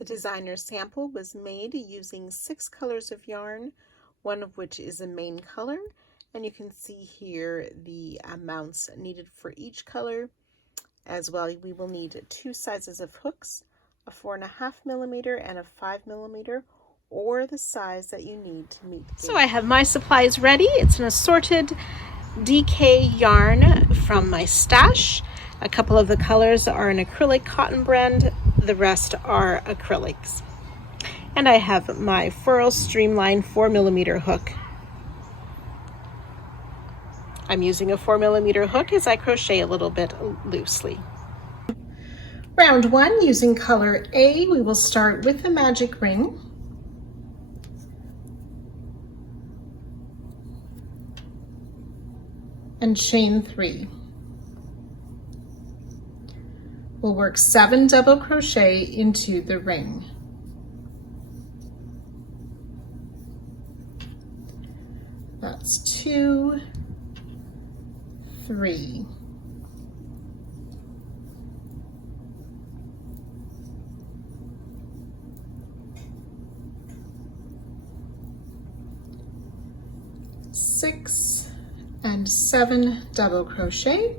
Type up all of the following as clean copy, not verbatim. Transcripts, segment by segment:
The designer sample was made using 6 colors of yarn, one of which is a main color, and you can see here the amounts needed for each color. As well, we will need 2 sizes of hooks, a 4.5mm and a 5mm, or the size that you need to meet. So I have my supplies ready. It's an assorted DK yarn from my stash. A couple of the colors are an acrylic cotton blend, the rest are acrylics. And I have my Furl Streamline 4mm hook. I'm using a 4mm hook as I crochet a little bit loosely. Round 1, using color A, we will start with the magic ring. And chain 3. We'll work 7 double crochet into the ring. That's 2, 3. Six and 7 double crochet,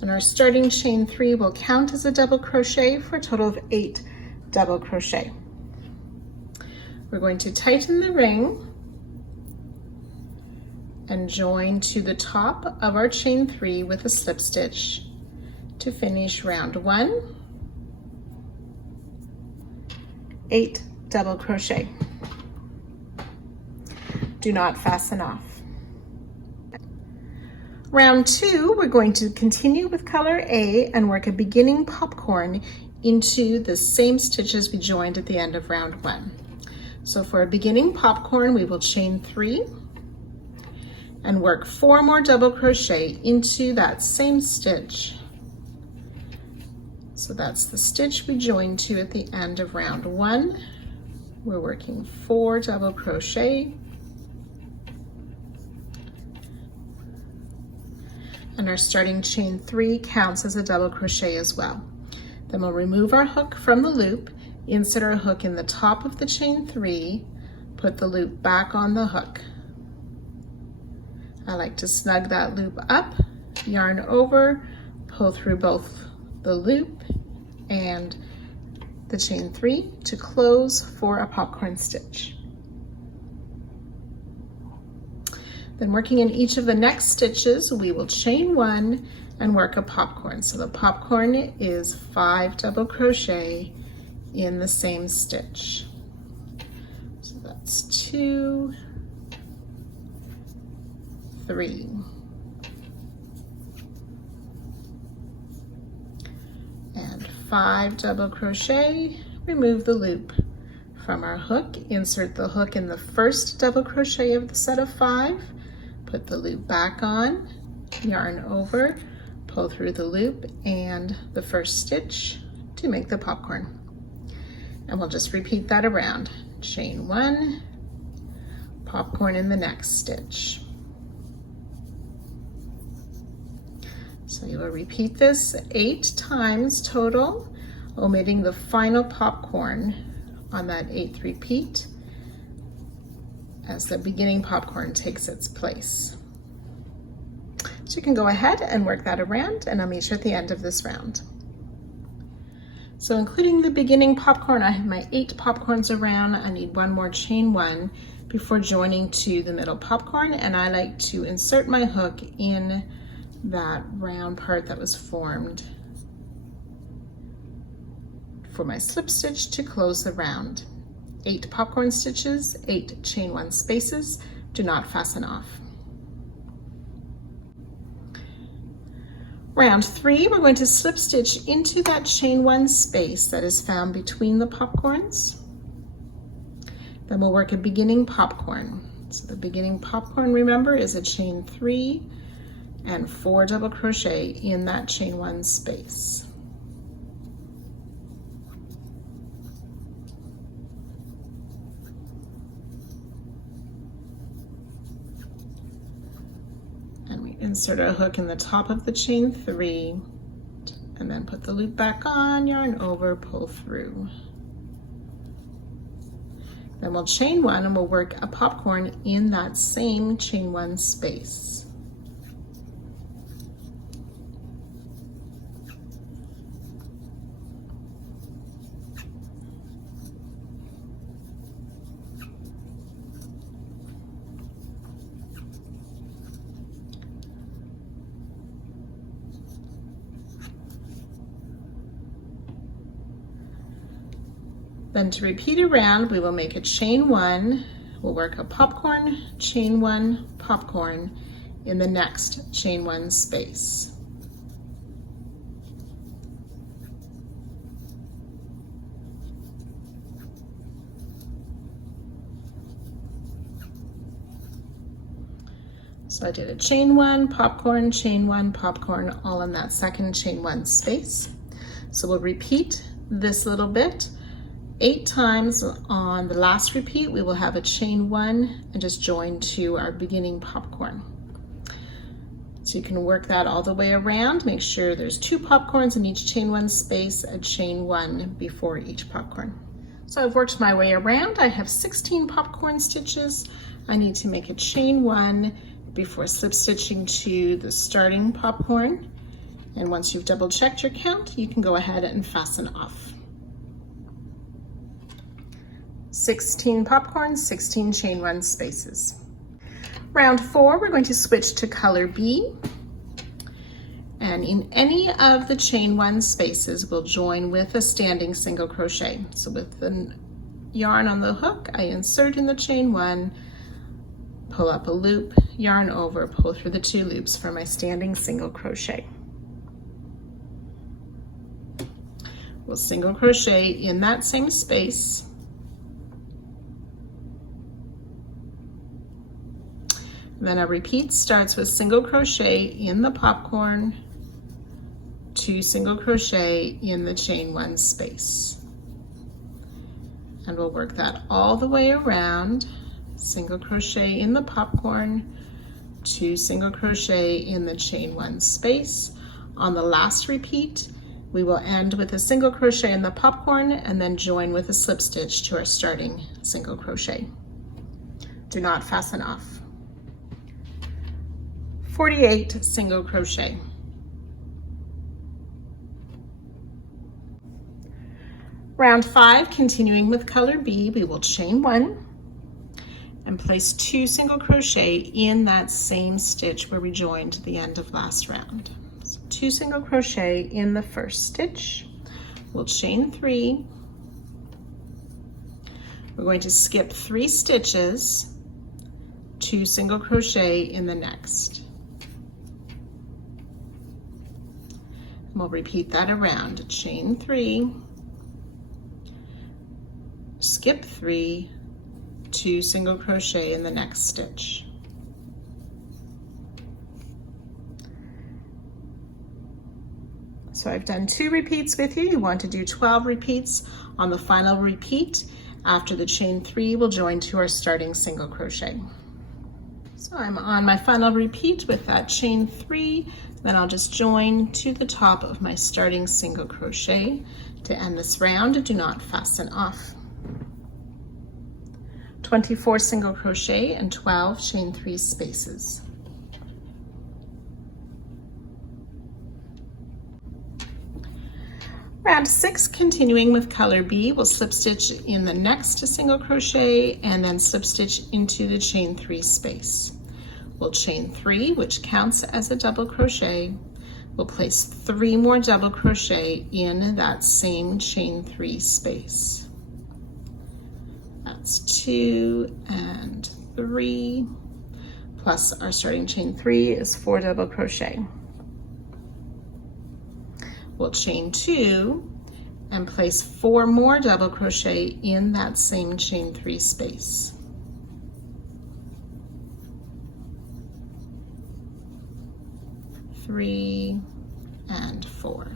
and our starting chain 3 will count as a double crochet for a total of 8 double crochet. We're going to tighten the ring and join to the top of our chain 3 with a slip stitch to finish round 1. 8 double crochet. Do not fasten off. Round 2, we're going to continue with color A and work a beginning popcorn into the same stitches we joined at the end of round 1. So for a beginning popcorn, we will chain 3 and work 4 more double crochet into that same stitch. So that's the stitch we joined to at the end of round 1. We're working 4 double crochet. And our starting chain 3 counts as a double crochet as well. Then we'll remove our hook from the loop, insert our hook in the top of the chain 3, put the loop back on the hook. I like to snug that loop up, yarn over, pull through both the loop and the chain 3 to close for a popcorn stitch. Then working in each of the next stitches, we will chain 1 and work a popcorn. So the popcorn is 5 double crochet in the same stitch. So that's 2, 3. And 5 double crochet, remove the loop from our hook, insert the hook in the first double crochet of the set of 5, put the loop back on, yarn over, pull through the loop and the first stitch to make the popcorn. And we'll just repeat that around. Chain 1, popcorn in the next stitch. So you will repeat this 8 times total, omitting the final popcorn on that 8th repeat, as the beginning popcorn takes its place. So you can go ahead and work that around, and I'll meet you at the end of this round. So including the beginning popcorn, I have my 8 popcorns around. I need 1 more chain 1 before joining to the middle popcorn, and I like to insert my hook in that round part that was formed for my slip stitch to close the round. 8 popcorn stitches, 8 chain 1 spaces, do not fasten off. Round 3, we're going to slip stitch into that chain 1 space that is found between the popcorns. Then we'll work a beginning popcorn. So the beginning popcorn, remember, is a chain 3 and 4 double crochet in that chain 1 space. Insert our hook in the top of the chain 3 and then put the loop back on, yarn over, pull through. Then we'll chain one and we'll work a popcorn in that same chain one space. Then to repeat around, we will make a chain one, we'll work a popcorn, chain one, popcorn in the next chain one space. So I did a chain one, popcorn, all in that second chain one space. So we'll repeat this little bit 8 times. On the last repeat, we will have a chain one and just join to our beginning popcorn. So you can work that all the way around. Make sure there's 2 popcorns in each chain one space, a chain one before each popcorn. So I've worked my way around. I have 16 popcorn stitches. I need to make a chain one before slip stitching to the starting popcorn. And once you've double checked your count, you can go ahead and fasten off. 16 popcorns, 16 chain one spaces. Round 4, we're going to switch to color B. And in any of the chain one spaces, we'll join with a standing single crochet. So with the yarn on the hook, I insert in the chain one, pull up a loop, yarn over, pull through the 2 loops for my standing single crochet. We'll single crochet in that same space. Then a repeat starts with single crochet in the popcorn, 2 single crochet in the chain one space. And we'll work that all the way around. Single crochet in the popcorn, 2 single crochet in the chain one space. On the last repeat, we will end with a single crochet in the popcorn and then join with a slip stitch to our starting single crochet. Do not fasten off. 48 single crochet. Round 5, continuing with color B, we will chain one and place 2 single crochet in that same stitch where we joined the end of last round. So 2 single crochet in the first stitch. We'll chain 3. We're going to skip 3 stitches, 2 single crochet in the next. We'll repeat that around. Chain 3, skip 3, 2 single crochet in the next stitch. So I've done 2 repeats with you. You want to do 12 repeats. On the final repeat, after the chain 3, we'll join to our starting single crochet. So I'm on my final repeat with that chain 3. Then I'll just join to the top of my starting single crochet to end this round. Do not fasten off. 24 single crochet and 12 chain 3 spaces. Round 6, continuing with color B, we'll slip stitch in the next single crochet and then slip stitch into the chain 3 space. We'll chain 3, which counts as a double crochet. We'll place 3 more double crochet in that same chain 3 space. That's 2 and 3, plus our starting chain 3 is 4 double crochet. We'll chain 2 and place 4 more double crochet in that same chain 3 space. Three and 4.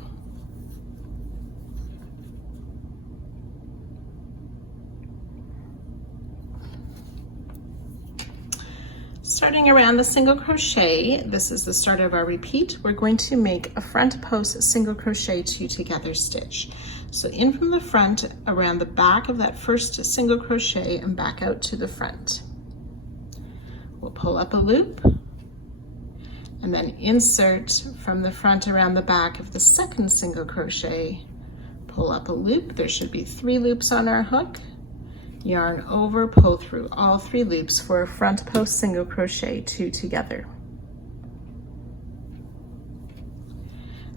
Starting around the single crochet, this is the start of our repeat. We're going to make a front post single crochet 2 together stitch. So in from the front, around the back of that first single crochet and back out to the front. We'll pull up a loop and then insert from the front around the back of the second single crochet, pull up a loop. There should be 3 loops on our hook. Yarn over, pull through all 3 loops for a front post single crochet 2 together.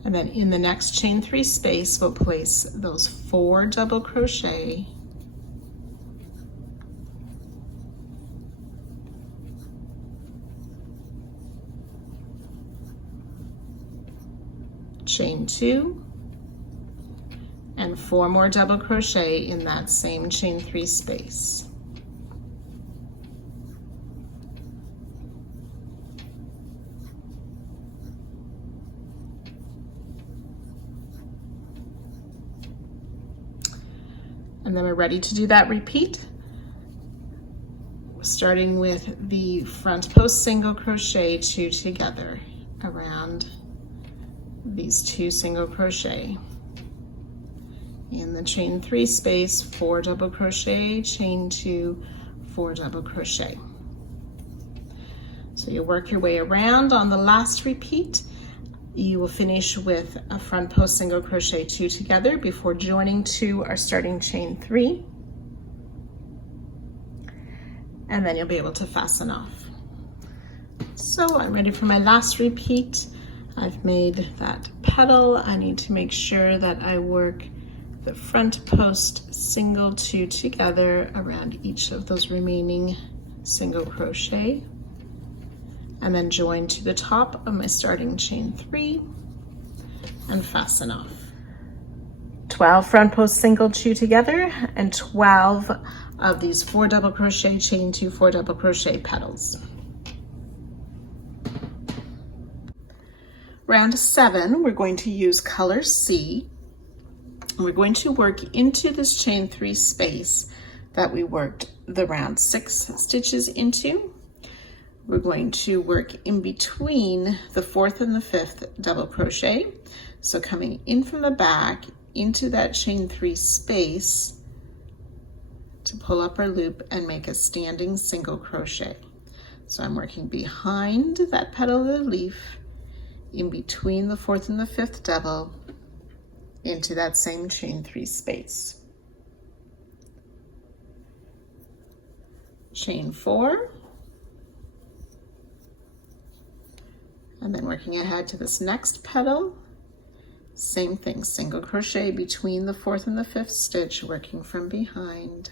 And then in the next chain 3 space, we'll place those 4 double crochet, chain 2, and 4 more double crochet in that same chain 3 space. And then we're ready to do that repeat, starting with the front post single crochet 2 together around these 2 single crochet. In the chain 3 space, 4 double crochet, chain 2, 4 double crochet. So you work your way around. On the last repeat, you will finish with a front post single crochet 2 together before joining to our starting chain 3. And then you'll be able to fasten off. So I'm ready for my last repeat. I've made that petal. I need to make sure that I work the front post single 2 together around each of those remaining single crochet, and then join to the top of my starting chain 3 and fasten off. 12 front post single 2 together and 12 of these 4 double crochet, chain 2, 4 double crochet petals. Round 7, we're going to use color C. We're going to work into this chain 3 space that we worked the round 6 stitches into. We're going to work in between the 4th and the 5th double crochet. So coming in from the back into that chain 3 space to pull up our loop and make a standing single crochet. So I'm working behind that petal of the leaf, in between the 4th and the 5th double, into that same chain 3 space. Chain 4, and then working ahead to this next petal, same thing, single crochet between the 4th and the 5th stitch, working from behind.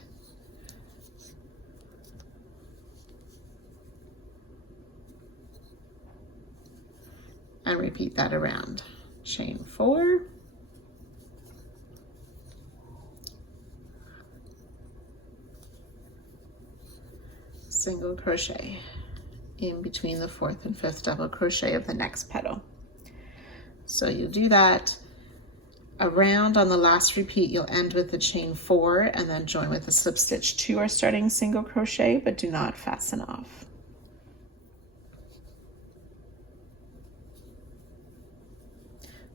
And repeat that around. Chain 4, single crochet in between the 4th and 5th double crochet of the next petal. So you do that around. On the last repeat, you'll end with the chain 4 and then join with a slip stitch to our starting single crochet, but do not fasten off.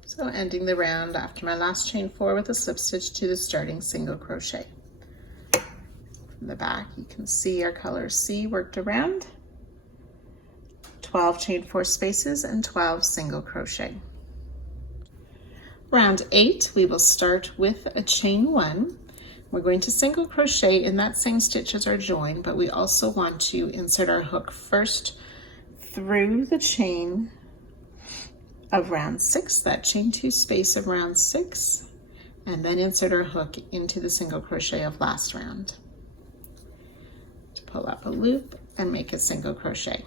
So ending the round after my last chain 4 with a slip stitch to the starting single crochet. From the back, you can see our color C worked around, 12 chain 4 spaces and 12 single crochet. Round 8, we will start with a chain 1. We're going to single crochet in that same stitch as our join, but we also want to insert our hook first through the chain of round 6, that chain 2 space of round 6, and then insert our hook into the single crochet of last round. To pull up a loop and make a single crochet.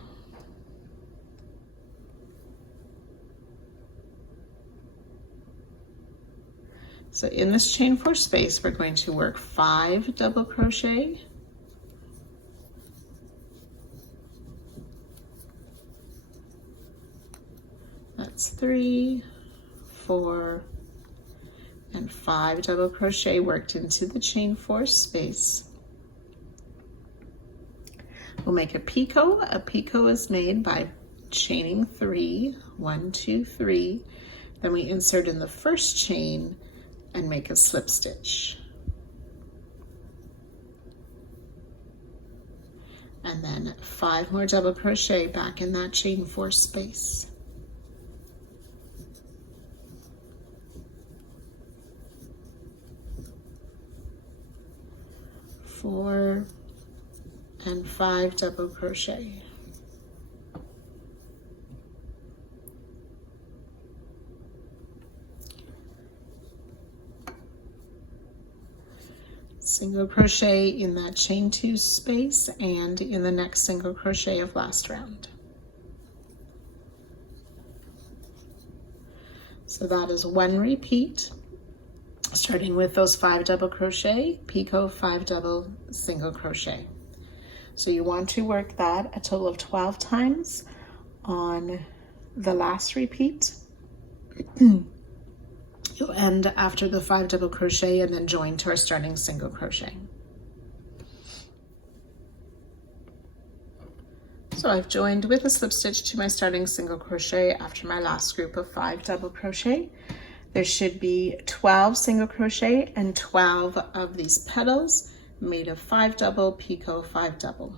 So in this chain 4 space, we're going to work 5 double crochet, that's 3, 4, and 5 double crochet worked into the chain 4 space. We'll make a picot. A picot is made by chaining 3, 1, 2, 3. Then we insert in the first chain and make a slip stitch. And then 5 more double crochet back in that chain 4 space. Four and 5 double crochet. Single crochet in that chain 2 space and in the next single crochet of last round. So that is 1 repeat, starting with those 5 double crochet, picot, 5 double, single crochet. So you want to work that a total of 12 times on the last repeat. You'll end after the 5 double crochet and then join to our starting single crochet. So I've joined with a slip stitch to my starting single crochet after my last group of 5 double crochet. There should be 12 single crochet and 12 of these petals made of 5 double, picot, 5 double.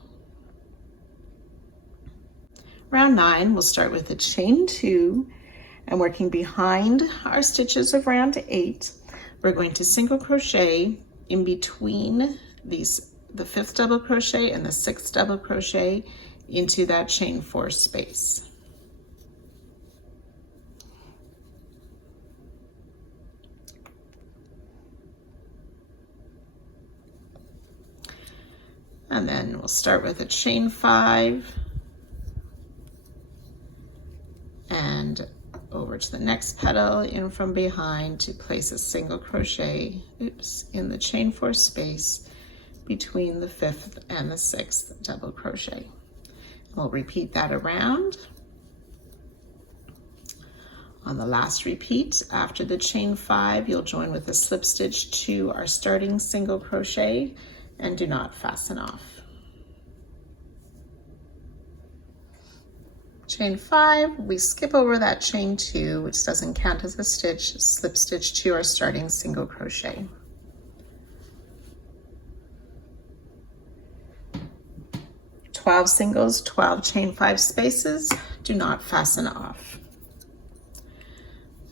Round 9, we'll start with a chain 2 and working behind our stitches of round 8, we're going to single crochet in between these, the 5th double crochet and the 6th double crochet into that chain 4 space. And then we'll start with a chain 5 and over to the next petal in from behind to place a single crochet, in the chain 4 space between the 5th and the 6th double crochet. We'll repeat that around. On the last repeat, after the chain 5, you'll join with a slip stitch to our starting single crochet and do not fasten off. Chain 5, we skip over that chain 2, which doesn't count as a stitch, slip stitch to our starting single crochet. "12 singles, 12 chain 5 spaces, do not fasten off."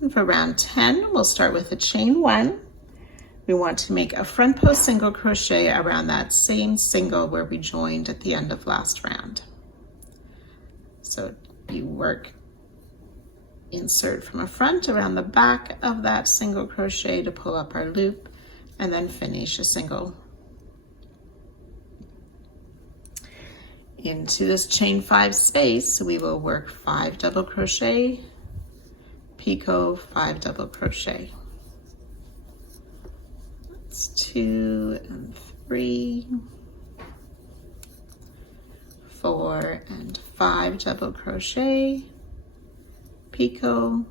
And for round 10, we'll start with a chain 1. We want to make a front post single crochet around that same single where we joined at the end of last round. So you work, insert from a front around the back of that single crochet to pull up our loop, and then finish a single. Into this chain 5 space, we will work 5 double crochet, picot, 5 double crochet. That's 2 and 3, 4 and 5 double crochet, picot,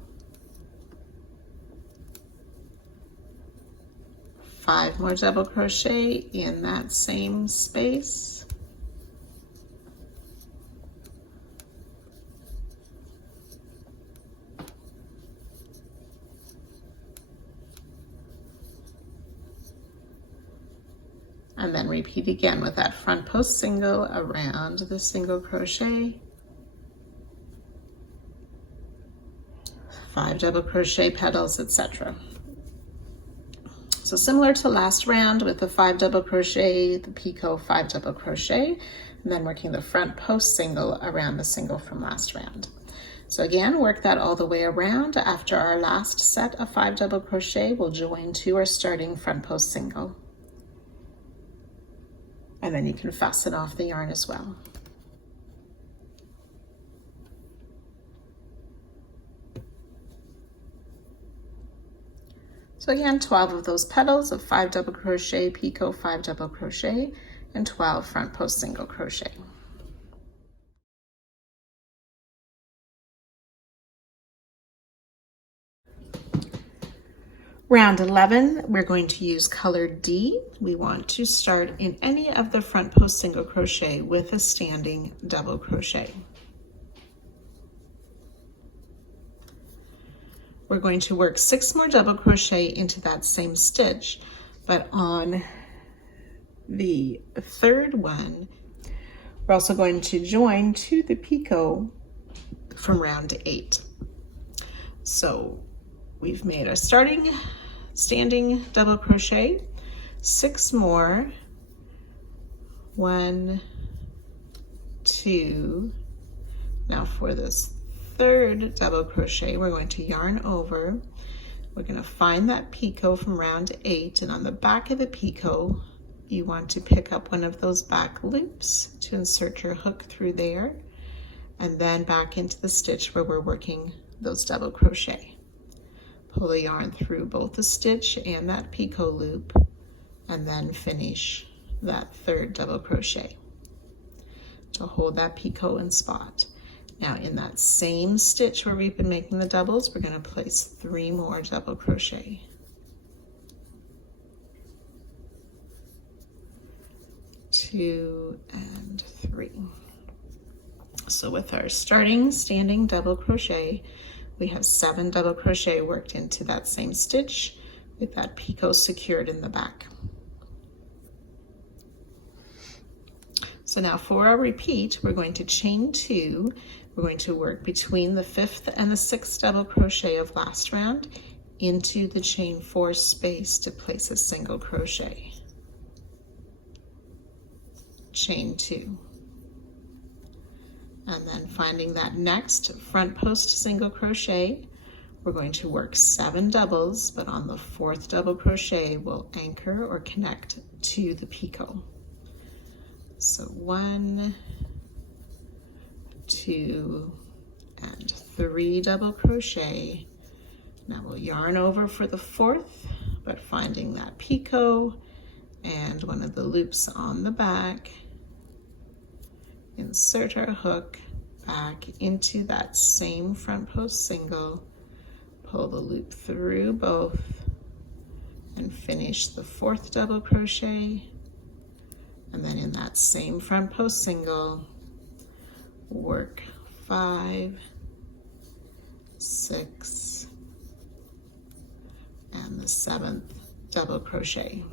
5 more double crochet in that same space, and then repeat again with that front post single around the single crochet, 5 double crochet petals, etc. So similar to last round with the 5 double crochet, the picot, 5 double crochet, and then working the front post single around the single from last round. So again, work that all the way around. After our last set of 5 double crochet, we'll join to our starting front post single. And then you can fasten off the yarn as well. So again, 12 of those petals of 5 double crochet, picot, 5 double crochet, and 12 front post single crochet. Round 11, we're going to use color D. We want to start in any of the front post single crochet with a standing double crochet. we're going to work 6 more double crochet into that same stitch, but on the third one, we're also going to join to the picot from round 8. So we've made our standing double crochet, 6 more, 1, 2. Now for this third double crochet, we're going to yarn over. We're going to find that picot from round 8, and on the back of the picot, you want to pick up one of those back loops to insert your hook through there, and then back into the stitch where we're working those double crochet. Pull the yarn through both the stitch and that picot loop, and then finish that third double crochet to hold that picot in spot. Now in that same stitch where we've been making the doubles, we're going to place 3 more double crochet. 2 and 3. So with our standing double crochet, we have 7 double crochet worked into that same stitch with that picot secured in the back. So now for our repeat, we're going to chain 2. We're going to work between the 5th and the 6th double crochet of last round into the chain 4 space to place a single crochet. Chain 2. And then finding that next front post single crochet, we're going to work 7 doubles, but on the 4th double crochet, we'll anchor or connect to the picot. So 1, 2, and 3 double crochet. Now we'll yarn over for the 4th, but finding that picot and one of the loops on the back, insert our hook back into that same front post single, pull the loop through both, and finish the 4th double crochet. And then in that same front post single, work 5, 6, and the 7th double crochet.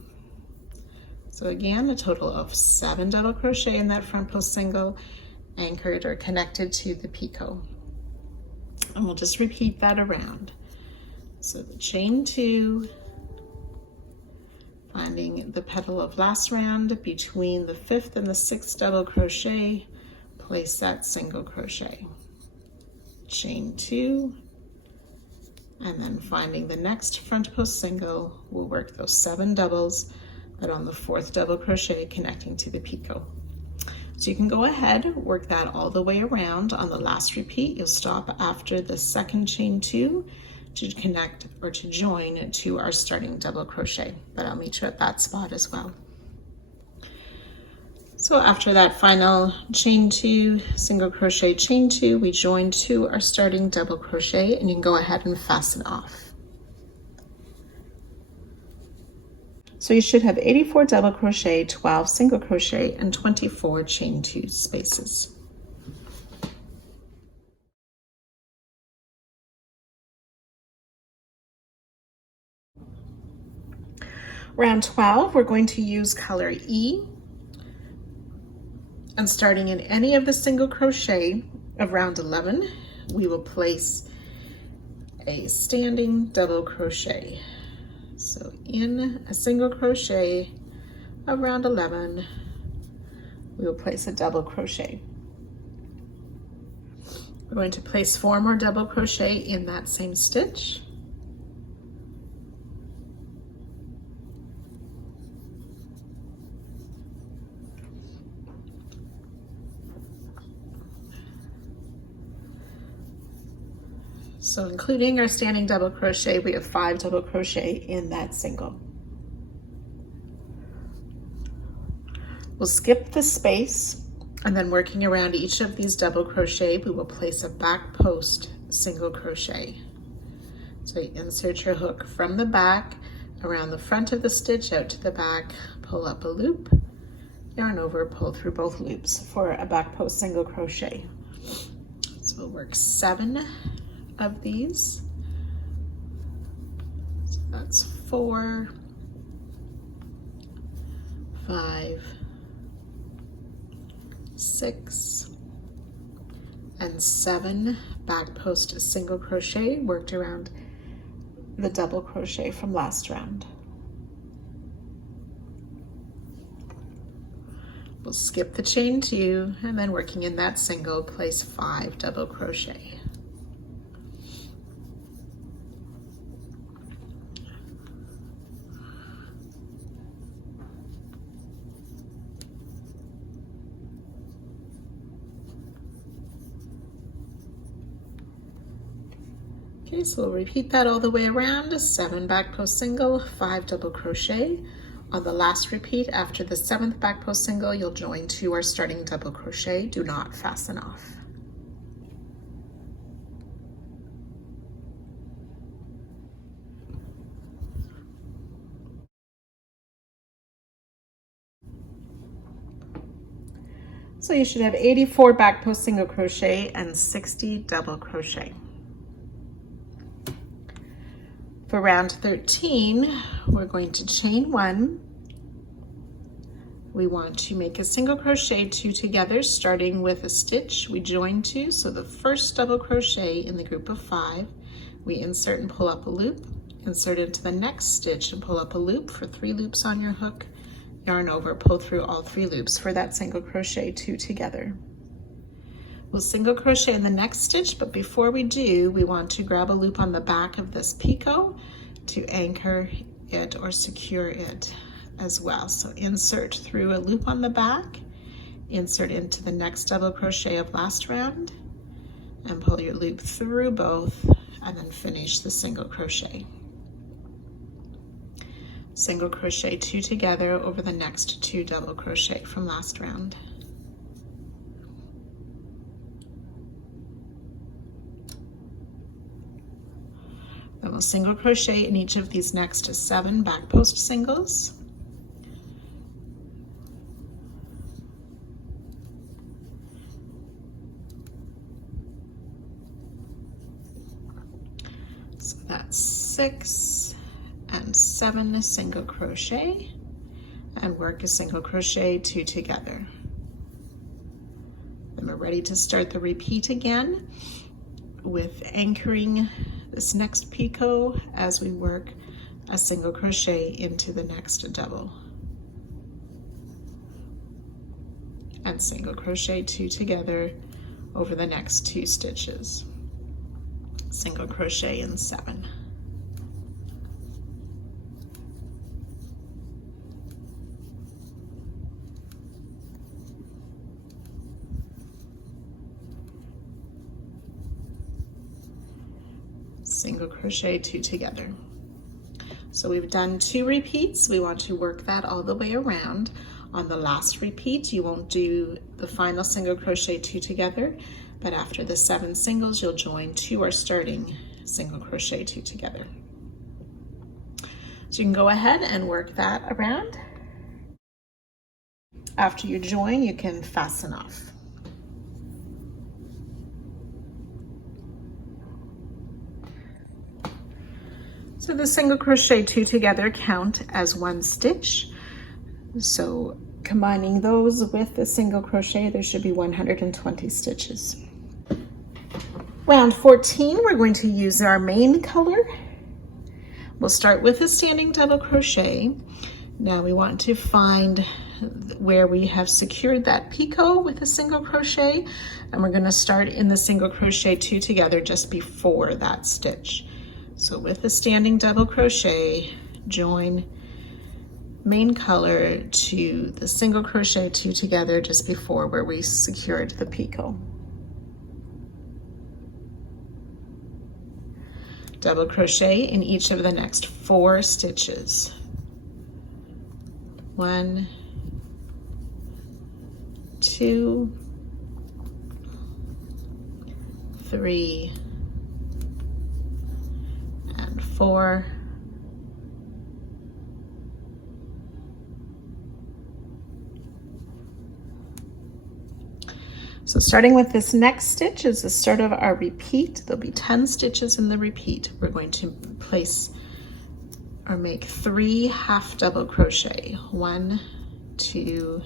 So again, a total of 7 double crochet in that front post single, anchored or connected to the picot. And we'll just repeat that around. So the chain 2, finding the petal of last round between the 5th and the 6th double crochet, place that single crochet. Chain 2, and then finding the next front post single, we'll work those 7 doubles, but on the 4th double crochet connecting to the picot. So you can go ahead, work that all the way around. On the last repeat, you'll stop after the 2nd chain 2 to connect or to join to our starting double crochet, but I'll meet you at that spot as well. So after that final chain 2, single crochet, chain 2, we join to our starting double crochet, and you can go ahead and fasten off. So you should have 84 double crochet, 12 single crochet, and 24 chain 2 spaces. Round 12, we're going to use color E, and starting in any of the single crochet of round 11, we will place a standing double crochet. So in a single crochet of round 11, we will place a double crochet. We're going to place 4 more double crochet in that same stitch. So including our standing double crochet, we have 5 double crochet in that single. We'll skip the space, and then working around each of these double crochet, we will place a back post single crochet. So you insert your hook from the back around the front of the stitch out to the back, pull up a loop, yarn over, pull through both loops for a back post single crochet. So we'll work 7 of these, That's 4, 5, 6, and 7 back post single crochet worked around the double crochet from last round. We'll skip the chain 2 and then working in that single, place 5 double crochet. Okay, so we'll repeat that all the way around. 7 back post single, 5 double crochet. On the last repeat, after the 7th back post single, you'll join 2 or starting double crochet. Do not fasten off. So you should have 84 back post single crochet and 60 double crochet. For round 13, we're going to chain 1. We want to make a single crochet 2 together, starting with a stitch. We join 2, so the first double crochet in the group of 5, we insert and pull up a loop, insert into the next stitch and pull up a loop for 3 loops on your hook, yarn over, pull through all 3 loops for that single crochet 2 together. We'll single crochet in the next stitch, but before we do, we want to grab a loop on the back of this picot to anchor it or secure it as well. So insert through a loop on the back, insert into the next double crochet of last round, and pull your loop through both, and then finish the single crochet. Single crochet 2 together over the next 2 double crochet from last round. Then we'll single crochet in each of these next 7 back post singles. So that's 6 and 7 single crochet, and work a single crochet 2 together. Then we're ready to start the repeat again with anchoring this next picot as we work a single crochet into the next double, and single crochet 2 together over the next 2 stitches, single crochet in 7. Single crochet 2 together. So we've done 2 repeats. We want to work that all the way around. On the last repeat, you won't do the final single crochet 2 together, but after the 7 singles, you'll join 2 or starting single crochet 2 together. So you can go ahead and work that around. After you join, you can fasten off. So the single crochet 2 together count as 1 stitch. So combining those with the single crochet, there should be 120 stitches. Round 14, we're going to use our main color. We'll start with a standing double crochet. Now we want to find where we have secured that picot with a single crochet, and we're going to start in the single crochet 2 together just before that stitch. So with a standing double crochet, join main color to the single crochet 2 together just before where we secured the picot. Double crochet in each of the next 4 stitches. 1, 2, 3, and 4. So starting with this next stitch is the start of our repeat. There'll be 10 stitches in the repeat. We're going to place or make 3 half double crochet. 1, 2,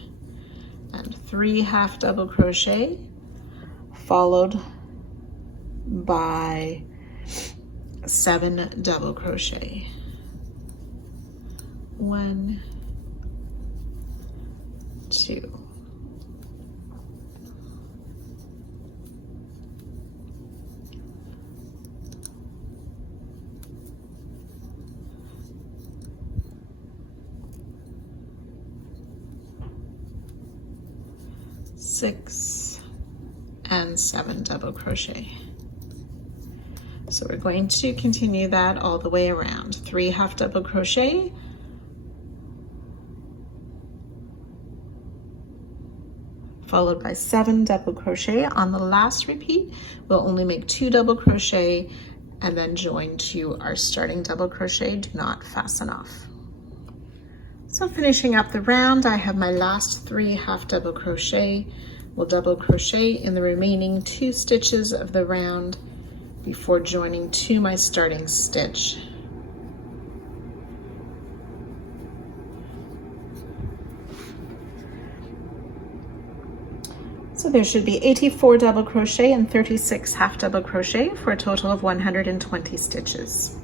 and 3 half double crochet, followed by 7 double crochet. 1, 2. 6 and 7 double crochet. So we're going to continue that all the way around. 3 half double crochet, followed by 7 double crochet. On the last repeat, we'll only make 2 double crochet and then join to our starting double crochet. Do not fasten off. So finishing up the round, I have my last 3 half double crochet. We'll double crochet in the remaining 2 stitches of the round before joining to my starting stitch. So there should be 84 double crochet and 36 half double crochet for a total of 120 stitches.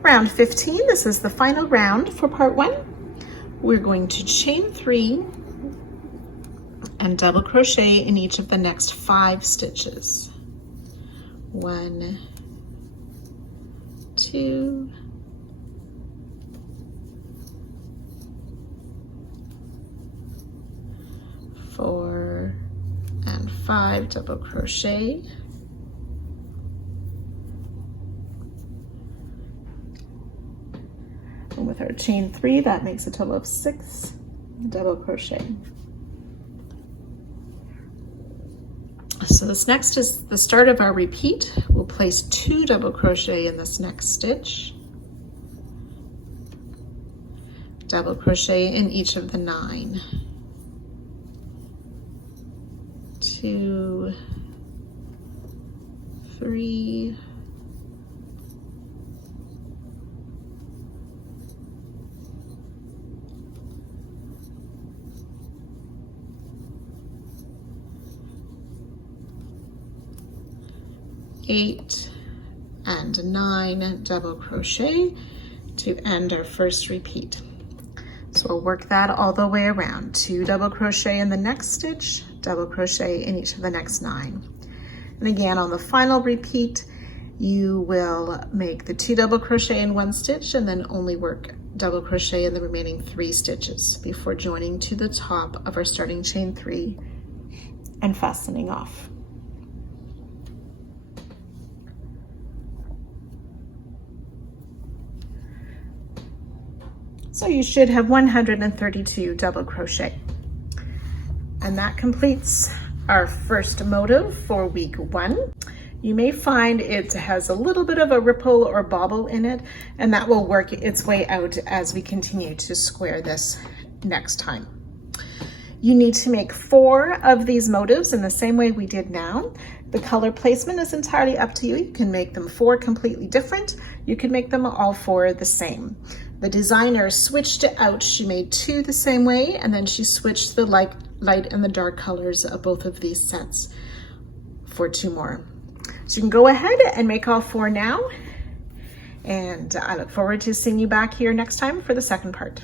Round 15, this is the final round for part 1. We're going to chain 3 and double crochet in each of the next 5 stitches. 1, 2, 4, and 5 double crochet. And with our chain 3, that makes a total of 6 double crochet. So this next is the start of our repeat. We'll place 2 double crochet in this next stitch, double crochet in each of the 9, 2, 3, 8 and 9 double crochet to end our first repeat. So we'll work that all the way around. 2 double crochet in the next stitch, double crochet in each of the next 9. And again, on the final repeat, you will make the 2 double crochet in 1 stitch and then only work double crochet in the remaining 3 stitches before joining to the top of our starting chain 3 and fastening off. So you should have 132 double crochet. And that completes our first motive for week 1. You may find it has a little bit of a ripple or bobble in it, and that will work its way out as we continue to square this next time. You need to make 4 of these motives in the same way we did now. The color placement is entirely up to you. You can make them 4 completely different. You can make them all 4 the same. The designer switched it out. She made 2 the same way, and then she switched the light and the dark colors of both of these sets for 2 more. So you can go ahead and make all 4 now, and I look forward to seeing you back here next time for the second part.